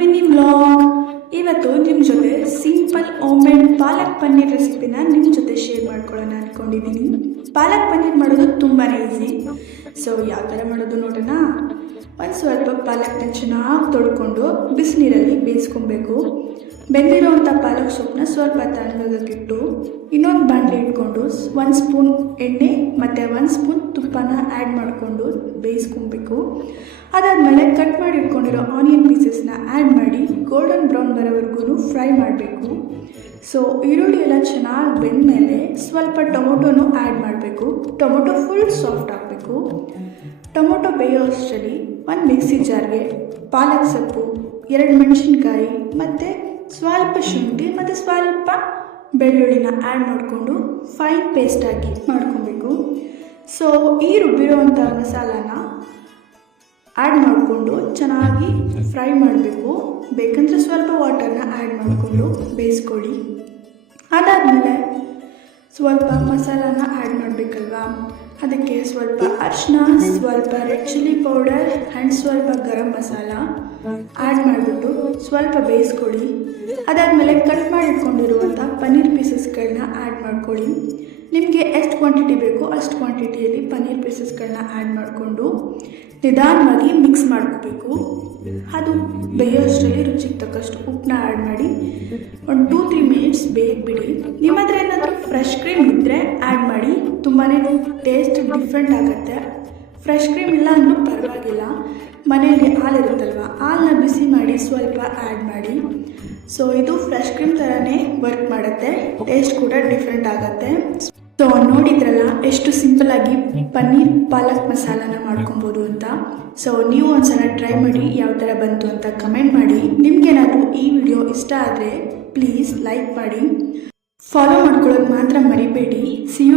Mini vlog. ಇವತ್ತು ನಿಮ್ಮ ಜೊತೆ ಸಿಂಪಲ್ ಹೋಮ್ಮೇಡ್ ಪಾಲಕ್ ಪನ್ನೀರ್ ರೆಸಿಪಿನ ನಿಮ್ಮ ಜೊತೆ ಶೇರ್ ಮಾಡ್ಕೊಳ್ಳೋಣ ಅಂದ್ಕೊಂಡಿದ್ದೀನಿ. ಪಾಲಕ್ ಪನ್ನೀರ್ ಮಾಡೋದು ತುಂಬಾ ಈಸಿ. ಸೊ ಯಾವ ಥರ ಮಾಡೋದು ನೋಡೋಣ. ಒಂದು ಸ್ವಲ್ಪ ಪಾಲಕ್ನ ಚೆನ್ನಾಗಿ ತೊಳ್ಕೊಂಡು ಬಿಸಿನೀರಲ್ಲಿ ಬೇಯಿಸ್ಕೊಬೇಕು. ಬೆಂದಿರೋವಂಥ ಪಾಲಕ್ ಸೊಪ್ಪನ್ನ ಸ್ವಲ್ಪ ತಣ್ಣಗಾಗಿಟ್ಟು ಇನ್ನೊಂದು ಬಾಣಲೆ ಇಟ್ಕೊಂಡು 1 ಸ್ಪೂನ್ ಎಣ್ಣೆ ಮತ್ತು 1 ಸ್ಪೂನ್ ತುಪ್ಪನ ಆ್ಯಡ್ ಮಾಡಿಕೊಂಡು ಬೇಯಿಸ್ಕೊಬೇಕು. ಅದಾದಮೇಲೆ ಕಟ್ ಮಾಡಿ ಇಟ್ಕೊಂಡಿರೋ ಆನಿಯನ್ ಪೀಸಸ್ನ ಆ್ಯಡ್ ಮಾಡಿ ಗೋಲ್ಡನ್ ಬ್ರೌನ್ ಬರೋವರೆಗೂ ಫ್ರೈ ಮಾಡಬೇಕು. ಸೊ ಈರುಳ್ಳಿ ಎಲ್ಲ ಚೆನ್ನಾಗಿ ಬೆಂದಮೇಲೆ ಸ್ವಲ್ಪ ಟೊಮೊಟೊನೂ ಆ್ಯಡ್ ಮಾಡಬೇಕು. ಟೊಮೊಟೊ ಫುಲ್ ಸಾಫ್ಟ್ ಆಗಬೇಕು. ಟೊಮೊಟೊ ಬೇಯೋ ಅಷ್ಟರಲ್ಲಿ ಒಂದು ಮಿಕ್ಸಿ ಜಾರ್ಗೆ ಪಾಲಕ್ ಸೊಪ್ಪು, 2 ಮೆಣಸಿನ್ಕಾಯಿ ಮತ್ತು ಸ್ವಲ್ಪ ಶುಂಠಿ ಮತ್ತು ಸ್ವಲ್ಪ ಬೆಳ್ಳುಳ್ಳಿನ ಆ್ಯಡ್ ಮಾಡಿಕೊಂಡು ಫೈನ್ ಪೇಸ್ಟಾಗಿ ಮಾಡ್ಕೊಬೇಕು. ಸೊ ಈ ರುಬ್ಬಿರೋವಂಥ ಮಸಾಲಾನ ಆ್ಯಡ್ ಮಾಡಿಕೊಂಡು ಚೆನ್ನಾಗಿ ಫ್ರೈ ಮಾಡಬೇಕು. ಬೇಕಂದರೆ ಸ್ವಲ್ಪ ವಾಟರ್ನ ಆ್ಯಡ್ ಮಾಡಿಕೊಂಡು ಬೇಯಿಸ್ಕೊಳ್ಳಿ. ಅದಾದಮೇಲೆ ಸ್ವಲ್ಪ ಮಸಾಲಾನ ಆ್ಯಡ್ ಮಾಡಬೇಕಲ್ವಾ, ಅದಕ್ಕೆ ಸ್ವಲ್ಪ ಅರಿಶಿನ, ಸ್ವಲ್ಪ ರೆಡ್ ಚಿಲ್ಲಿ ಪೌಡರ್ ಆ್ಯಂಡ್ ಸ್ವಲ್ಪ ಗರಂ ಮಸಾಲ ಆ್ಯಡ್ ಮಾಡಿಬಿಟ್ಟು ಸ್ವಲ್ಪ ಬೇಯಿಸ್ಕೊಳ್ಳಿ. ಅದಾದಮೇಲೆ ಕಟ್ ಮಾಡಿ ಇಟ್ಕೊಂಡಿರುವಂಥ ಪನ್ನೀರ್ ಪೀಸಸ್ಗಳನ್ನ ಆ್ಯಡ್ ಮಾಡ್ಕೊಳ್ಳಿ. ನಿಮಗೆ ಎಷ್ಟು ಕ್ವಾಂಟಿಟಿ ಬೇಕೋ ಅಷ್ಟು ಕ್ವಾಂಟಿಟಿಯಲ್ಲಿ ಪನ್ನೀರ್ ಪೀಸಸ್ಗಳನ್ನ ಆ್ಯಡ್ ಮಾಡಿಕೊಂಡು ನಿಧಾನವಾಗಿ ಮಿಕ್ಸ್ ಮಾಡ್ಕೋಬೇಕು. ಅದು ಬೇಯೋಷ್ಟರಲ್ಲಿ ರುಚಿಗೆ ತಕ್ಕಷ್ಟು ಉಪ್ಪನ್ನ ಆ್ಯಡ್ ಮಾಡಿ ಒಂದು 2-3 ಮಿನಿಟ್ಸ್ ಬೇಯಕ್ಕೆ ಬಿಡಿ. ನಿಮ್ಮ ಹತ್ರ ಏನಾದರೂ ಫ್ರೆಶ್ ಕ್ರೀಮ್ ಇದ್ದರೆ ಆ್ಯಡ್ ಮಾಡಿ, ತುಂಬಾ ಟೇಸ್ಟ್ ಡಿಫ್ರೆಂಟ್ ಆಗುತ್ತೆ. ಫ್ರೆಶ್ ಕ್ರೀಮ್ ಇಲ್ಲ ಅಂದರೂ ಪರವಾಗಿಲ್ಲ, ಮನೆಯಲ್ಲಿ ಹಾಲಿರುತ್ತಲ್ವ, ಹಾಲನ್ನ ಬಿಸಿ ಮಾಡಿ ಸ್ವಲ್ಪ ಆ್ಯಡ್ ಮಾಡಿ. ಸೊ ಇದು ಫ್ರೆಶ್ ಕ್ರೀಮ್ ಥರನೇ ವರ್ಕ್ ಮಾಡುತ್ತೆ, ಟೇಸ್ಟ್ ಕೂಡ ಡಿಫ್ರೆಂಟ್ ಆಗುತ್ತೆ. ಸೊ ನೋಡಿದ್ರಲ್ಲ ಎಷ್ಟು ಸಿಂಪಲ್ಲಾಗಿ ಪನ್ನೀರ್ ಪಾಲಕ್ ಮಸಾಲಾನ ಮಾಡ್ಕೊಬೋದು ಅಂತ. ಸೊ ನೀವು ಒಂದ್ಸಲ ಟ್ರೈ ಮಾಡಿ ಯಾವ ಥರ ಬಂತು ಅಂತ ಕಮೆಂಟ್ ಮಾಡಿ. ನಿಮಗೇನಾದರೂ ಈ ವಿಡಿಯೋ ಇಷ್ಟ ಆದರೆ ಪ್ಲೀಸ್ ಲೈಕ್ ಮಾಡಿ, ಫಾಲೋ ಮಾಡ್ಕೊಳ್ಳೋದು ಮಾತ್ರ ಮರಿಬೇಡಿ. C you